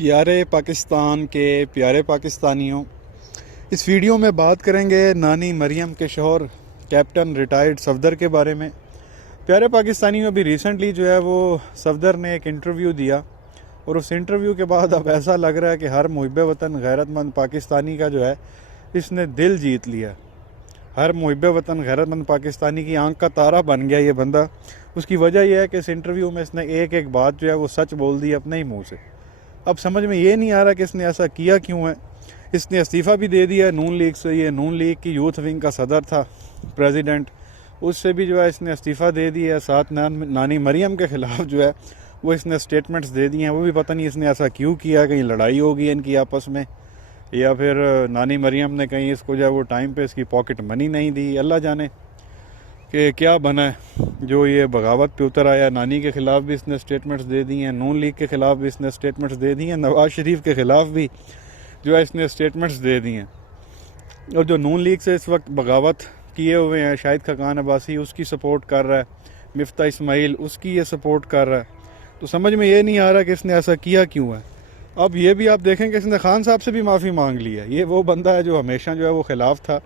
پیارے پاکستان کے پیارے پاکستانیوں، اس ویڈیو میں بات کریں گے نانی مریم کے شوہر کیپٹن ریٹائرڈ صفدر کے بارے میں۔ پیارے پاکستانیوں، ابھی ریسنٹلی جو ہے وہ صفدر نے ایک انٹرویو دیا، اور اس انٹرویو کے بعد اب ایسا لگ رہا ہے کہ ہر محب وطن غیرت مند پاکستانی کا جو ہے اس نے دل جیت لیا۔ ہر محب وطن غیرت مند پاکستانی کی آنکھ کا تارا بن گیا یہ بندہ۔ اس کی وجہ یہ ہے کہ اس انٹرویو میں اس نے ایک بات جو ہے وہ سچ بول دی اپنے ہی منہ سے۔ اب سمجھ میں یہ نہیں آ رہا کہ اس نے ایسا کیا کیوں ہے۔ اس نے استعفیٰ بھی دے دیا ہے نون لیگ سے۔ یہ نون لیگ کی یوتھ ونگ کا صدر تھا، پریزیڈنٹ، اس سے بھی جو ہے اس نے استعفیٰ دے دیا ہے۔ ساتھ نانی مریم کے خلاف جو ہے وہ اس نے سٹیٹمنٹس دے دی ہیں۔ وہ بھی پتہ نہیں اس نے ایسا کیوں کیا، کہیں لڑائی ہوگی ان کی آپس میں، یا پھر نانی مریم نے کہیں اس کو جو ہے وہ ٹائم پہ اس کی پاکٹ منی نہیں دی۔ اللہ جانے کہ کیا بنا ہے جو یہ بغاوت پہ اتر آیا۔ نانی کے خلاف بھی اس نے سٹیٹمنٹس دے دی ہیں، نون لیگ کے خلاف بھی اس نے سٹیٹمنٹس دے دی ہیں، نواز شریف کے خلاف بھی جو ہے اس نے سٹیٹمنٹس دے دی ہیں۔ اور جو نون لیگ سے اس وقت بغاوت کیے ہوئے ہیں، شاہد خاقان عباسی اس کی سپورٹ کر رہا ہے، مفتاح اسماعیل اس کی یہ سپورٹ کر رہا ہے۔ تو سمجھ میں یہ نہیں آ رہا کہ اس نے ایسا کیا کیوں ہے۔ اب یہ بھی آپ دیکھیں کہ اس نے خان صاحب سے بھی معافی مانگ لی ہے۔ یہ وہ بندہ ہے جو ہمیشہ جو ہے وہ خلاف تھا۔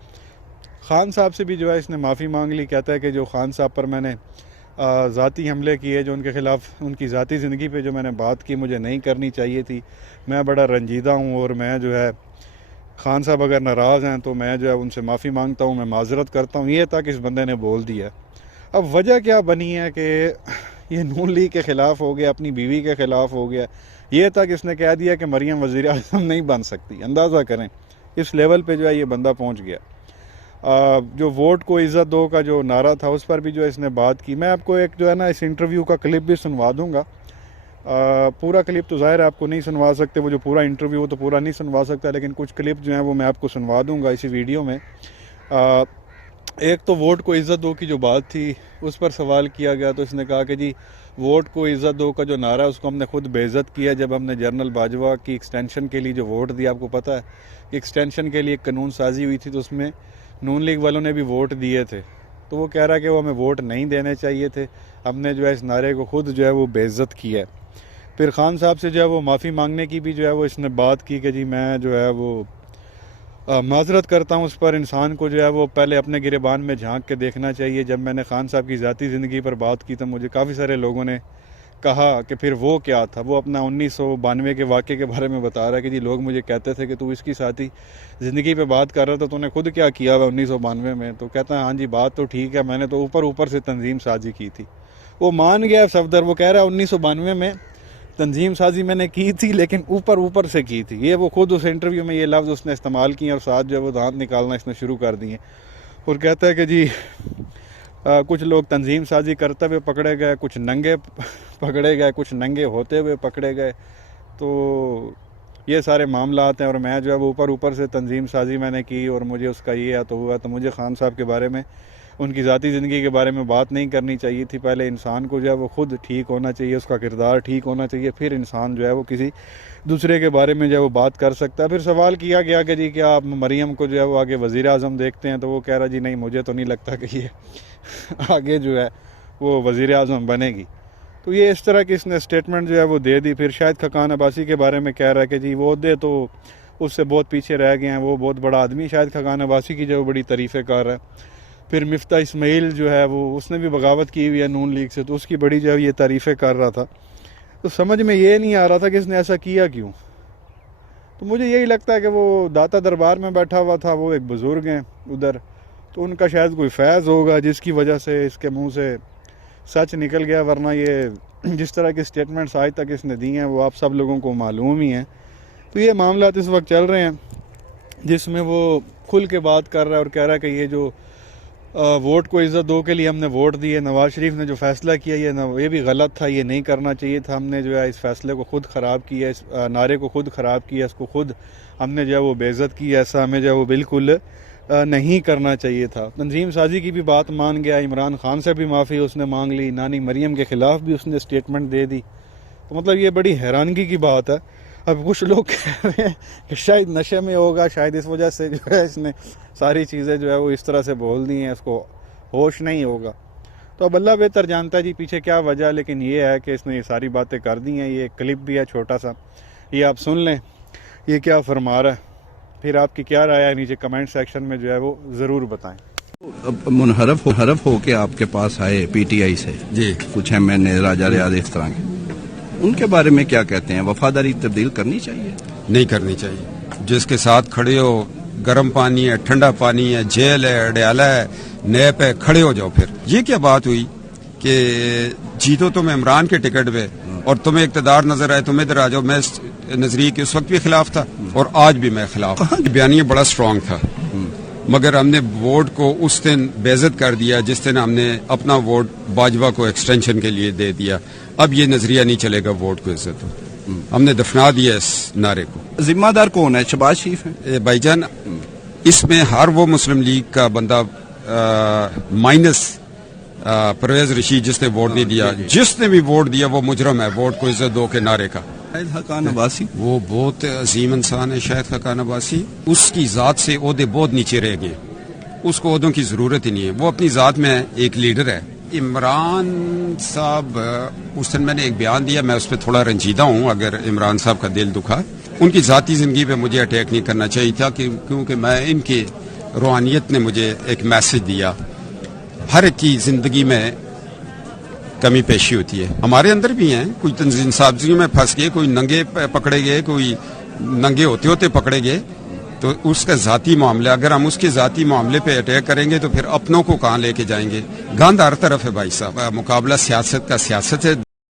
خان صاحب سے بھی جو ہے اس نے معافی مانگ لی۔ کہتا ہے کہ جو خان صاحب پر میں نے ذاتی حملے کیے، جو ان کے خلاف ان کی ذاتی زندگی پہ جو میں نے بات کی، مجھے نہیں کرنی چاہیے تھی۔ میں بڑا رنجیدہ ہوں، اور میں جو ہے خان صاحب اگر ناراض ہیں تو میں جو ہے ان سے معافی مانگتا ہوں، میں معذرت کرتا ہوں۔ یہ تک اس بندے نے بول دیا۔ اب وجہ کیا بنی ہے کہ یہ نون لیگ کے خلاف ہو گیا، اپنی بیوی کے خلاف ہو گیا۔ یہ تک اس نے کہہ دیا کہ مریم وزیر اعظم نہیں بن سکتی۔ اندازہ کریں اس لیول پہ جو ہے یہ بندہ پہنچ گیا۔ جو ووٹ کو عزت دو کا جو نعرہ تھا اس پر بھی جو اس نے بات کی۔ میں آپ کو ایک جو ہے نا اس انٹرویو کا کلپ بھی سنوا دوں گا۔ پورا کلپ تو ظاہر ہے آپ کو نہیں سنوا سکتے، وہ جو پورا انٹرویو تو پورا نہیں سنوا سکتا، لیکن کچھ کلپ جو ہیں وہ میں آپ کو سنوا دوں گا اسی ویڈیو میں۔ ایک تو ووٹ کو عزت دو کی جو بات تھی اس پر سوال کیا گیا، تو اس نے کہا کہ جی ووٹ کو عزت دو کا جو نعرہ ہے اس کو ہم نے خود بے عزت کیا جب ہم نے جنرل باجوہ کی ایکسٹینشن کے لیے جو ووٹ دیا۔ آپ کو پتہ ہے کہ ایکسٹینشن کے لیے ایک قانون سازی ہوئی تھی، تو اس میں نون لیگ والوں نے بھی ووٹ دیے تھے، تو وہ کہہ رہا ہے کہ وہ ہمیں ووٹ نہیں دینے چاہیے تھے، ہم نے جو ہے اس نعرے کو خود جو ہے وہ بے عزت کیا ہے۔ پھر خان صاحب سے جو ہے وہ معافی مانگنے کی بھی جو ہے وہ اس نے بات کی کہ جی میں جو ہے وہ معذرت کرتا ہوں۔ اس پر انسان کو جو ہے وہ پہلے اپنے گریبان میں جھانک کے دیکھنا چاہیے۔ جب میں نے خان صاحب کی ذاتی زندگی پر بات کی تو مجھے کافی سارے لوگوں نے کہا کہ پھر وہ کیا تھا۔ وہ اپنا 1992 کے واقعے کے بارے میں بتا رہا ہے کہ جی لوگ مجھے کہتے تھے کہ تو اس کی ساتھی زندگی پہ بات کر رہا تھا، تو نے خود کیا کیا ہوا 1992 میں؟ تو کہتا ہے ہاں جی بات تو ٹھیک ہے، میں نے تو اوپر سے تنظیم سازی کی تھی۔ وہ مان گیا صفدر، وہ کہہ رہا ہے 1992 میں تنظیم سازی میں نے کی تھی، لیکن اوپر سے کی تھی۔ یہ وہ خود اس انٹرویو میں یہ لفظ اس نے استعمال کیے، اور ساتھ جو ہے وہ دانت نکالنا اس نے شروع کر دیے۔ اور کہتا ہے کہ جی کچھ لوگ تنظیم سازی کرتے ہوئے پکڑے گئے، کچھ ننگے پکڑے گئے، کچھ ننگے ہوتے ہوئے پکڑے گئے، تو یہ سارے معاملات ہیں۔ اور میں جو ہے وہ اوپر سے تنظیم سازی میں نے کی، اور مجھے اس کا یہ تو ہوا، تو مجھے خان صاحب کے بارے میں، ان کی ذاتی زندگی کے بارے میں بات نہیں کرنی چاہیے تھی۔ پہلے انسان کو جو ہے وہ خود ٹھیک ہونا چاہیے، اس کا کردار ٹھیک ہونا چاہیے، پھر انسان جو ہے وہ کسی دوسرے کے بارے میں جو ہے وہ بات کر سکتا ہے۔ پھر سوال کیا گیا کہ جی کیا آپ مریم کو جو ہے وہ آگے وزیر اعظم دیکھتے ہیں؟ تو وہ کہہ رہا جی نہیں، مجھے تو نہیں لگتا کہ یہ آگے جو ہے وہ وزیر اعظم بنے گی۔ تو یہ اس طرح کی اس نے اسٹیٹمنٹ جو ہے وہ دے دی۔ پھر شاہد خاقان عباسی کے بارے میں کہہ رہا ہے کہ جی وہ عہدے تو اس سے بہت پیچھے رہ گئے ہیں، وہ بہت بڑا آدمی شاہد خاقان عباسی کی جو بڑی تعریفیں کر رہا ہے۔ پھر مفتاح اسماعیل جو ہے وہ اس نے بھی بغاوت کی ہوئی ہے نون لیگ سے، تو اس کی بڑی جو ہے یہ تعریفیں کر رہا تھا۔ تو سمجھ میں یہ نہیں آ رہا تھا کہ اس نے ایسا کیا کیوں۔ تو مجھے یہی لگتا ہے کہ وہ داتا دربار میں بیٹھا ہوا تھا، وہ ایک بزرگ ہیں ادھر، تو ان کا شاید کوئی فیض ہوگا جس کی وجہ سے اس کے منہ سے سچ نکل گیا، ورنہ یہ جس طرح کی سٹیٹمنٹس آج تک اس نے دی ہیں وہ آپ سب لوگوں کو معلوم ہی ہیں۔ تو یہ معاملات اس وقت چل رہے ہیں جس میں وہ کھل کے بات کر رہا ہے اور کہہ رہا ہے کہ یہ جو ووٹ کو عزت دو کے لیے ہم نے ووٹ دیے، نواز شریف نے جو فیصلہ کیا یہ بھی غلط تھا، یہ نہیں کرنا چاہیے تھا، ہم نے جو ہے اس فیصلے کو خود خراب کیا، اس نعرے کو خود خراب کیا، اس کو خود ہم نے جو ہے وہ بے عزت کی، ایسا ہمیں جو ہے وہ بالکل نہیں کرنا چاہیے تھا۔ تنظیم سازی کی بھی بات مان گیا، عمران خان سے بھی معافی اس نے مانگ لی، نانی مریم کے خلاف بھی اس نے اسٹیٹمنٹ دے دی۔ تو مطلب یہ بڑی حیرانگی کی بات ہے۔ اب کچھ لوگ کہہ رہے ہیں کہ شاید نشے میں ہوگا، شاید اس وجہ سے جو ہے اس نے ساری چیزیں جو ہے وہ اس طرح سے بول دی ہیں، اس کو ہوش نہیں ہوگا۔ تو اب اللہ بہتر جانتا ہے جی پیچھے کیا وجہ، لیکن یہ ہے کہ اس نے یہ ساری باتیں کر دی ہیں۔ یہ کلپ بھی ہے چھوٹا سا، یہ آپ سن لیں یہ کیا فرما رہا ہے، پھر آپ کی کیا رائے ہے نیچے کمنٹ سیکشن میں جو ہے وہ ضرور بتائیں۔ منحرف ہو کے آپ کے پاس آئے پی ٹی آئی سے جی کچھ MNA راجہ ریاض اس طرح کے، ان کے بارے میں کیا کہتے ہیں؟ وفاداری تبدیل کرنی چاہیے؟ نہیں کرنی چاہیے۔ جس کے ساتھ کھڑے ہو، گرم پانی ہے، ٹھنڈا پانی ہے، جیل ہے، اڈیالہ ہے، نیب ہے، کھڑے ہو جاؤ۔ پھر یہ کیا بات ہوئی کہ جیتو تم عمران کے ٹکٹ پہ اور تمہیں اقتدار نظر آئے تم ادھر آ جاؤ۔ میں اس نظریے کے اس وقت بھی خلاف تھا اور آج بھی میں خلاف۔ بیانیہ بڑا اسٹرانگ تھا مگر ہم نے ووٹ کو اس دن بے عزت کر دیا جس دن ہم نے اپنا ووٹ باجوہ کو ایکسٹینشن کے لیے دے دیا۔ اب یہ نظریہ نہیں چلے گا ووٹ کو عزت ہو، ہم نے دفنا دیا اس نعرے کو۔ ذمہ دار کون ہے؟ شہباز شریف ہیں؟ بھائی جان اس میں ہر وہ مسلم لیگ کا بندہ مائنس پرویز رشید جس نے ووٹ نہیں دیا، جس نے بھی ووٹ دیا وہ مجرم ہے ووٹ کو عزت دو کے نعرے کا۔ شاہد حقان عباسی وہ بہت عظیم انسان ہے شاہد خاقان عباسی، اس کی ذات سے عہدے بہت نیچے رہ گئے، اس کو عہدوں کی ضرورت ہی نہیں ہے، وہ اپنی ذات میں ایک لیڈر ہے۔ عمران صاحب اس دن میں نے ایک بیان دیا، میں اس پہ تھوڑا رنجیدہ ہوں، اگر عمران صاحب کا دل دکھا۔ ان کی ذاتی زندگی پہ مجھے اٹیک نہیں کرنا چاہیے تھا کیونکہ میں ان کی روحانیت نے مجھے ایک میسج دیا۔ ہر ایک کی زندگی میں کمی پیشی ہوتی ہے، ہمارے اندر بھی ہیں، کوئی تنظیم سازیوں میں پھنس گئے، کوئی ننگے پکڑے گئے، کوئی ننگے ہوتے ہوتے پکڑے گئے، تو اس کا ذاتی معاملہ، اگر ہم اس کے ذاتی معاملے پہ اٹیک کریں گے تو پھر اپنوں کو کہاں لے کے جائیں گے؟ گاند ہر طرف ہے بھائی صاحب، مقابلہ سیاست کا سیاست ہے،